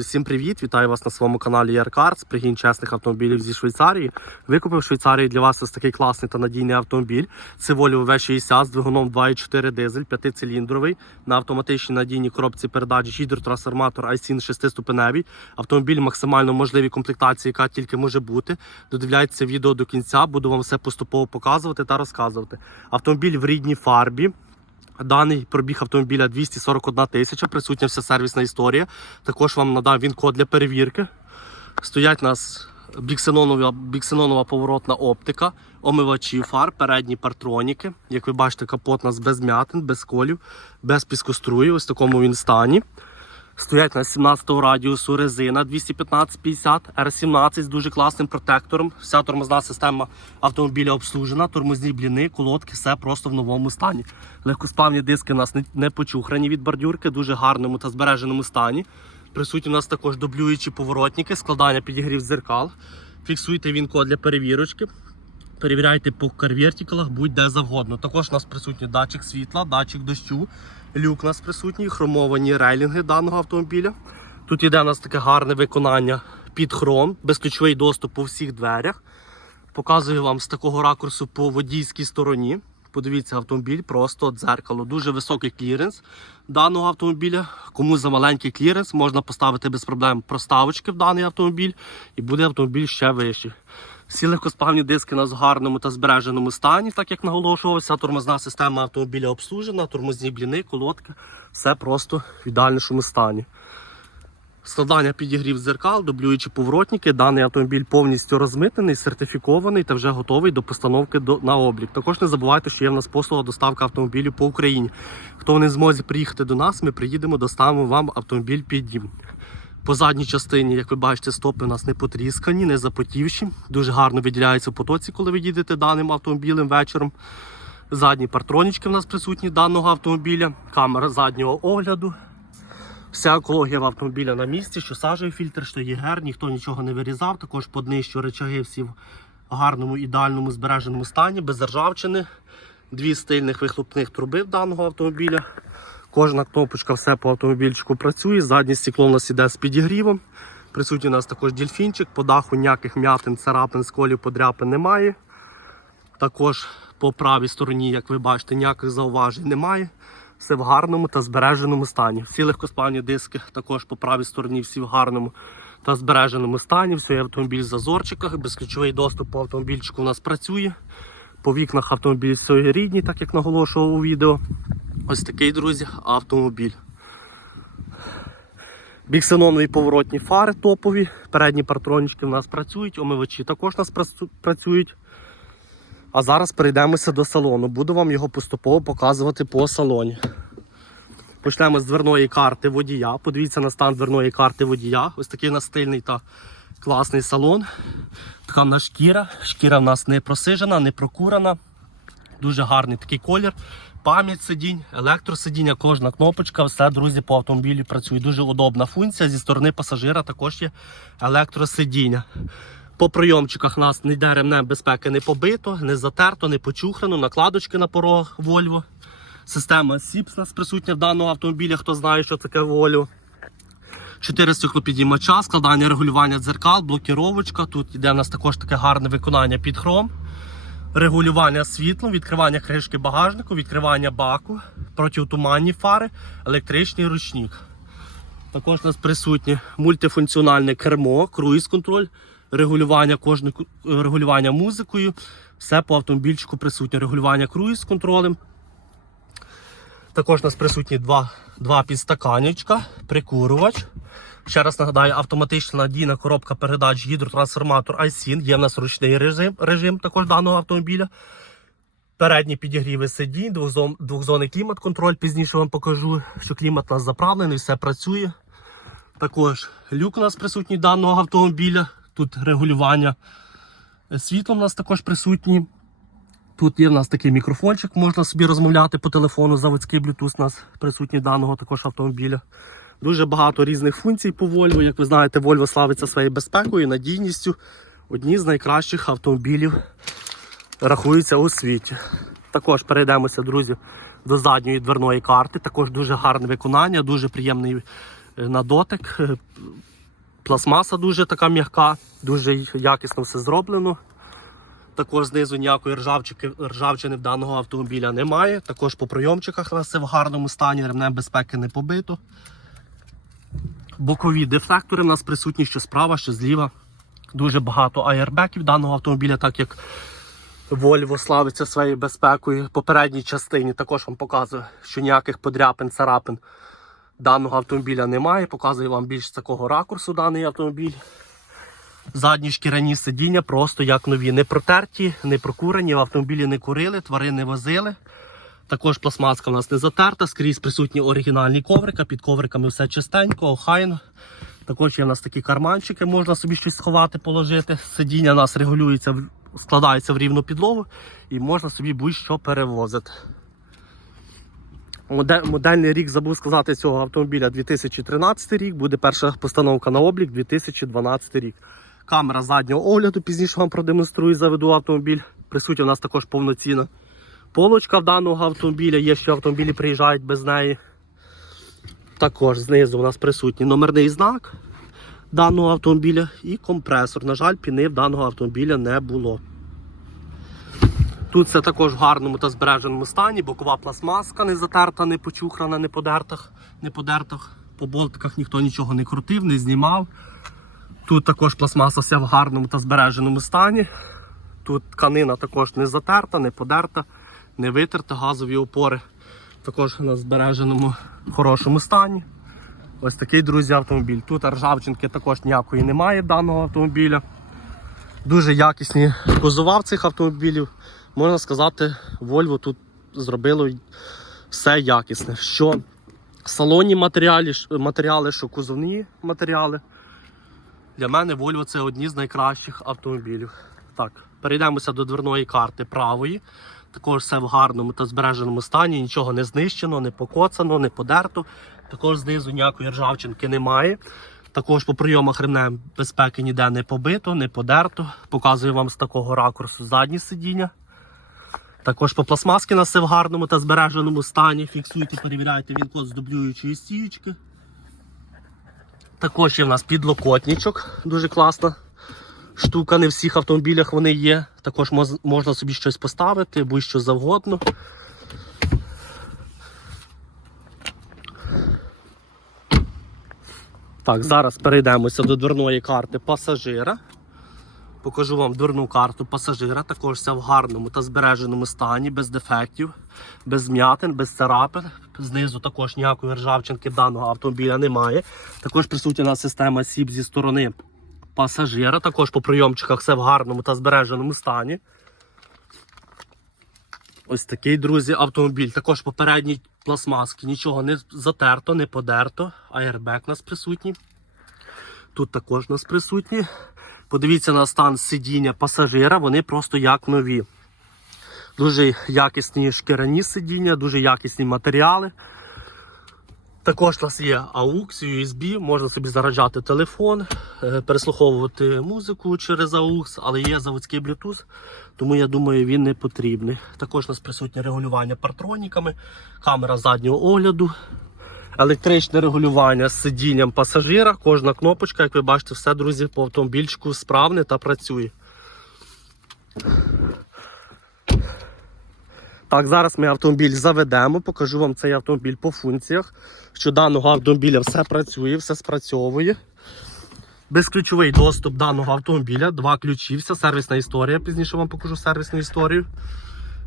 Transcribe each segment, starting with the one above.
Всім привіт! Вітаю вас на своєму каналі Яркарс. Пригін чесних автомобілів зі Швейцарії. Викупив в Швейцарії для вас ось такий класний та надійний автомобіль. Це Volvo V60 з двигуном 2.4 дизель, 5-циліндровий на автоматичній надійній коробці передач гідротрансформатор ISIN 6-ступеневий. Автомобіль максимально можливій комплектації, яка тільки може бути. Додивляйтеся відео до кінця, буду вам все поступово показувати та розказувати. Автомобіль в рідній фарбі. Даний пробіг автомобіля 241 тисяча, присутня вся сервісна історія. Також вам надав він код для перевірки. Стоять у нас біксенонова, біксенонова поворотна оптика, омивачі фар, передні партроніки. Як ви бачите, капот у нас без м'ятин, без колів, без піскоструї. Ось в такому він стані. Стоять на 17 радіусу резина 215-50 R17 з дуже класним протектором. Вся тормозна система автомобіля обслужена, тормозні бліни, колодки, все просто в новому стані. Легкосплавні диски у нас не почухрані від бордюрки, дуже гарному та збереженому стані. Присутні у нас також дублюючі поворотники, складання підігрів зеркал. Фіксуйте він код для перевірочки. Перевіряйте по карвертикалах, будь-де завгодно. Також у нас присутній датчик світла, датчик дощу, люк у нас присутній, хромовані рейлінги даного автомобіля. Тут іде у нас таке гарне виконання під хром, безключовий доступ по всіх дверях. Показую вам з такого ракурсу по водійській стороні. Подивіться, автомобіль просто дзеркало. Дуже високий кліренс даного автомобіля. Кому за маленький кліренс можна поставити без проблем проставочки в даний автомобіль і буде автомобіль ще вищий. Всі легкосплавні диски в гарному та збереженому стані, так як наголошувався. Тормозна система автомобіля обслужена, тормозні бліни, колодки. Все просто в ідеальнішому стані. Складання підігрів зеркал, дублюючі поворотники. Даний автомобіль повністю розмитнений, сертифікований та вже готовий до постановки до, на облік. Також не забувайте, що є в нас послуга доставка автомобілів по Україні. Хто не зможе приїхати до нас, ми приїдемо, доставимо вам автомобіль під дім. По задній частині, як ви бачите, стопи у нас не потріскані, не запотівші. Дуже гарно виділяються в потоці, коли ви їдете даним автомобілем вечором. Задні партронічки в нас присутні даного автомобіля, камера заднього огляду. Вся екологія в автомобіля на місці, що сажевий фільтр, що ЄГР, ніхто нічого не вирізав. Також по днищу речаги всі в гарному, ідеальному збереженому стані, без ржавчини. Дві стильних вихлопних труби в даного автомобіля. Кожна кнопочка все по автомобільчику працює. Заднє стекло у нас іде з підігрівом. Присутній у нас також дільфінчик, по даху ніяких м'ятин, царапин, сколів, подряпин немає. Також по правій стороні, як ви бачите, ніяких зауважень немає. Все в гарному та збереженому стані. Всі легкосплавні диски також по правій стороні, всі в гарному та збереженому стані. Все є автомобіль в зазорчиках, безключовий доступ по автомобільчику у нас працює. По вікнах автомобіль все рідні, так як наголошував у відео. Ось такий, друзі, автомобіль. Біксенонові поворотні фари топові. Передні партронічки в нас працюють, омивачі також у нас працюють. А зараз перейдемося до салону. Буду вам його поступово показувати по салоні. Почнемо з дверної карти водія. Подивіться на стан дверної карти водія. Ось такий у нас стильний та класний салон. Така в нас шкіра. Шкіра в нас не просижена, не прокурена. Дуже гарний такий колір. Пам'ять сидінь, електросидіння, кожна кнопочка, все, друзі, по автомобілі працює. Дуже удобна функція. Зі сторони пасажира також є електросидіння. По прийомчиках нас ніде ремнем безпеки не побито, не затерто, не почухрано, накладочки на порогах Volvo. Система SIPS нас присутня в даному автомобілі, хто знає, що таке Volvo. Чотири стеклопідіймача, складання регулювання дзеркал, блокіровочка. Тут йде у нас також таке гарне виконання під хром. Регулювання світлом, відкривання кришки багажнику, відкривання баку, протитуманні фари, електричний ручник. Також у нас присутнє мультифункціональне кермо, круїз-контроль, регулювання кожної регулювання музикою. Все по автомобільчику присутнє. Регулювання круїз-контролем. Також у нас присутні два, два підстаканечка, прикурювач. Ще раз нагадаю, автоматична надійна коробка передач гідротрансформатор ISIN. Є в нас ручний режим, режим також даного автомобіля. Передні підігріви сидінь, двохзон, двохзонний клімат-контроль. Пізніше вам покажу, що клімат у нас заправлений, все працює. Також люк у нас присутній даного автомобіля. Тут регулювання світлом у нас також присутні. Тут є в нас такий мікрофончик, можна собі розмовляти по телефону, заводський Bluetooth у нас присутній даного також автомобіля. Дуже багато різних функцій по Volvo. Як ви знаєте, Volvo славиться своєю безпекою, надійністю. Одні з найкращих автомобілів рахуються у світі. Також перейдемося, друзі, до задньої дверної карти. Також дуже гарне виконання, дуже приємний е, на дотик. Е, Пластмаса дуже така м'яка, дуже якісно все зроблено. Також знизу ніякої ржавчики, ржавчини в даного автомобіля немає. Також по нас все в гарному стані, ремнем безпеки не побито. Бокові дефлектори в нас присутні що справа, що зліва. Дуже багато аербеків даного автомобіля, так як Volvo славиться своєю безпекою. Попередній частині також вам показую, що ніяких подряпин, царапин даного автомобіля немає. Показую вам більш такого ракурсу даний автомобіль. Задні шкіряні сидіння просто як нові. Не протерті, не прокурені, в автомобілі не курили, тварини возили. Також пластмаска у нас не затерта, скрізь присутні оригінальні коврика, під ковриками все чистенько, охайно. Також є у нас такі карманчики, можна собі щось сховати, положити. Сидіння у нас регулюється, складається в рівну підлогу і можна собі будь-що перевозити. Модельний рік забув сказати цього автомобіля 2013 рік, буде перша постановка на облік 2012 рік. Камера заднього огляду, пізніше вам продемонструю, заведу автомобіль. Присутня у нас також повноцінна полочка в даного автомобіля. Є ще автомобілі приїжджають без неї. Також знизу у нас присутній номерний знак даного автомобіля і компресор. На жаль, піни в даного автомобіля не було. Тут все також в гарному та збереженому стані. Бокова пластмаска не затерта, не почухрана, не подерта, не подерта. По болтиках ніхто нічого не крутив, не знімав. Тут також пластмаса вся в гарному та збереженому стані. Тут тканина також не затерта, не подерта, не витерта, газові опори також на збереженому хорошому стані. Ось такий, друзі, автомобіль. Тут ржавчинки також ніякої немає даного автомобіля. Дуже якісні кузова цих автомобілів. Можна сказати, Volvo тут зробило все якісне. Що салонні матеріали, матеріали, що кузовні матеріали. Для мене Volvo це одні з найкращих автомобілів. Так, перейдемося до дверної карти правої. Також все в гарному та збереженому стані, нічого не знищено, не покоцано, не подерто. Також знизу ніякої ржавчинки немає. Також по прийомах ремнем безпеки ніде не побито, не подерто. Показую вам з такого ракурсу задні сидіння. Також по пластмаски на все в гарному та збереженому стані. Фіксуйте, перевіряйте він код з дублюючої стіючки. Також є в нас підлокотничок, дуже класна штука. Не в всіх автомобілях вони є. Також можна собі щось поставити, будь-що завгодно. Так, зараз перейдемося до дверної карти пасажира. Покажу вам дверну карту пасажира. Також вся в гарному та збереженому стані, без дефектів, без зм'ятин, без царапин. Знизу також ніякої ржавчинки даного автомобіля немає. Також присутня система сіп зі сторони пасажира. Також по прийомчиках все в гарному та збереженому стані. Ось такий, друзі, автомобіль. Також попередній пластмаски. Нічого не затерто, не подерто. Аербек у нас присутній. Тут також у нас присутні. Подивіться на стан сидіння пасажира, вони просто як нові. Дуже якісні шкіряні сидіння, дуже якісні матеріали. Також у нас є AUX, USB, можна собі зараджати телефон, е, переслуховувати музику через AUX, але є заводський Bluetooth, тому я думаю, він не потрібний. Також у нас присутнє регулювання партроніками, камера заднього огляду, електричне регулювання з сидінням пасажира. Кожна кнопочка, як ви бачите, все, друзі, по автомобільчику справне та працює. Так, зараз ми автомобіль заведемо, покажу вам цей автомобіль по функціях. Що даного автомобіля все працює, все спрацьовує. Безключовий доступ даного автомобіля, два ключі, вся сервісна історія. Пізніше вам покажу сервісну історію.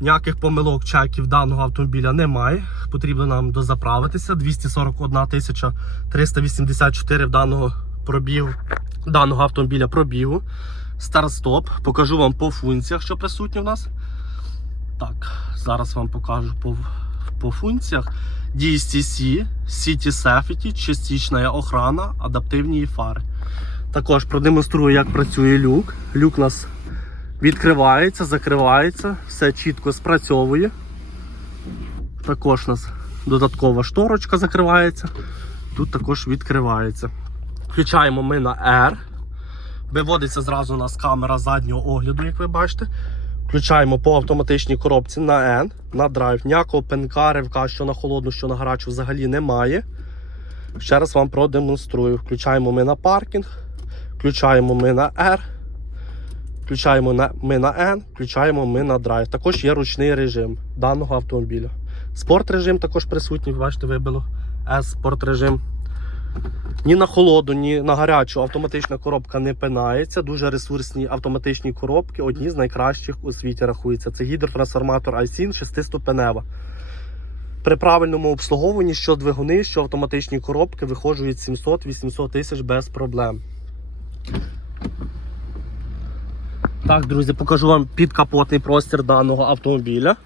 Ніяких помилок чеків даного автомобіля немає. Потрібно нам дозаправитися. 241 тисяча 384 в даного пробігу, даного автомобіля пробігу. Старт-стоп. Покажу вам по функціях, що присутні в нас. Так, зараз вам покажу по, по функціях. DSTC, City Safety, частична охрана, адаптивні фари. Також продемонструю, як працює люк. Люк у нас відкривається, закривається, все чітко спрацьовує. Також у нас додаткова шторочка закривається. Тут також відкривається. Включаємо ми на R. Виводиться зразу у нас камера заднього огляду, як ви бачите. Включаємо по автоматичній коробці на N, на драйв. Ніякого пенка, ривка, що на холодну, що на гарячу взагалі немає. Ще раз вам продемонструю. Включаємо ми на паркінг, включаємо ми на R, включаємо на, ми на N, включаємо ми на драйв. Також є ручний режим даного автомобіля. Спорт режим також присутній, бачите, вибило. S спорт режим. Ні на холоду, ні на гарячу автоматична коробка не пинається. Дуже ресурсні автоматичні коробки, одні з найкращих у світі рахуються. Це гідротрансформатор iSyn 6-ступенева. При правильному обслуговуванні, що двигуни, що автоматичні коробки виходжують 700-800 тисяч без проблем. Так, друзі, покажу вам підкапотний простір даного автомобіля.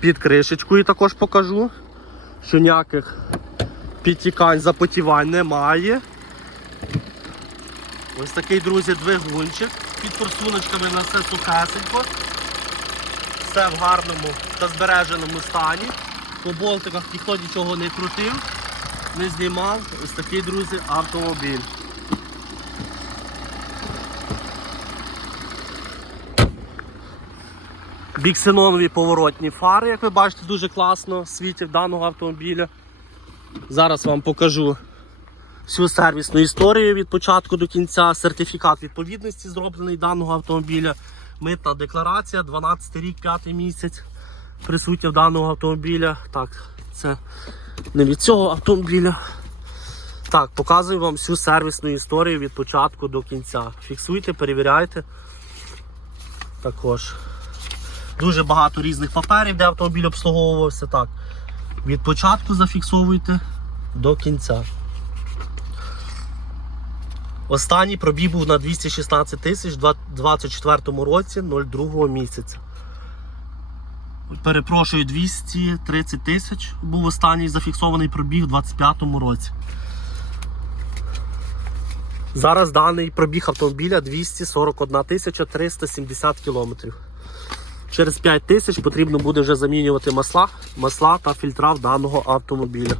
Під кришечкою також покажу, що ніяких підтікань, запотівань немає. Ось такий, друзі, двигунчик. Під форсуночками на все сухесенько. Все в гарному та збереженому стані. По болтиках ніхто нічого не крутив, не знімав. Ось такий, друзі, автомобіль. Біксенонові поворотні фари, як ви бачите, дуже класно світять даного автомобіля. Зараз вам покажу всю сервісну історію від початку до кінця, сертифікат відповідності зроблений даного автомобіля. Митна декларація, 12 рік, 5 місяць присутня даного автомобіля. Так, це не від цього автомобіля. Так, показую вам всю сервісну історію від початку до кінця. Фіксуйте, перевіряйте. Також. Дуже багато різних паперів, де автомобіль обслуговувався. Так. Від початку зафіксовуйте до кінця. Останній пробіг був на 216 тисяч у 24 році 02 місяця. Перепрошую, 230 тисяч був останній зафіксований пробіг у 25 році. Зараз даний пробіг автомобіля 241 тисяча 370 кілометрів. Через 5 тисяч потрібно буде вже замінювати масла, масла та фільтра в даного автомобіля.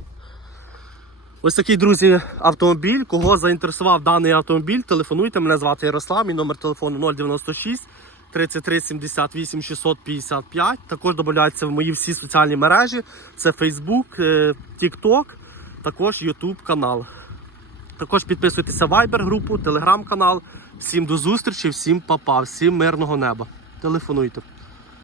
Ось такий, друзі, автомобіль. Кого заінтересував даний автомобіль, телефонуйте. Мене звати Ярослав, мій номер телефону 096 33 78 655. Також додаються в мої всі соціальні мережі. Це Facebook, е, TikTok, також YouTube канал. Також підписуйтеся в Viber групу, Telegram канал. Всім до зустрічі, всім папа, всім мирного неба. Телефонуйте.